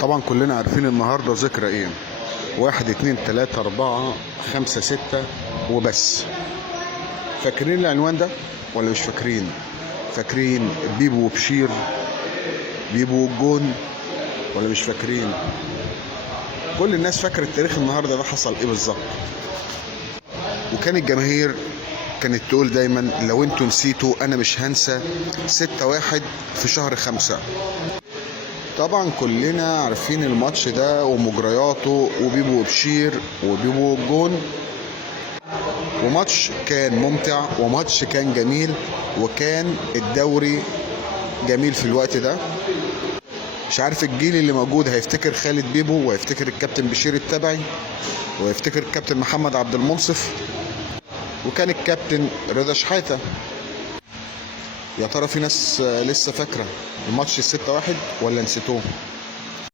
طبعا كلنا عارفين النهارده ذكرى ايه. 1 2 3 4 5 6 وبس. فاكرين العنوان ده ولا مش فاكرين؟ فاكرين بيبو وبشير، بيبو والجون، ولا مش فاكرين؟ كل الناس فاكره التاريخ النهارده ده حصل ايه بالظبط. وكان الجماهير كانت تقول دايما لو انتوا نسيتوا انا مش هنسى 6-1 في شهر 5. طبعا كلنا عارفين الماتش ده ومجرياته وبيبو وبشير وبيبو والجون، وماتش كان ممتع وماتش كان جميل، وكان الدوري جميل في الوقت ده. مش عارف الجيل اللي موجود هيفتكر خالد بيبو وهيفتكر الكابتن بشير التبعي وهيفتكر الكابتن محمد عبد المنصف، وكان الكابتن رضا شحاتة. يا ترى في ناس لسه فاكرة الماتش 6-1 ولا نسيتوه؟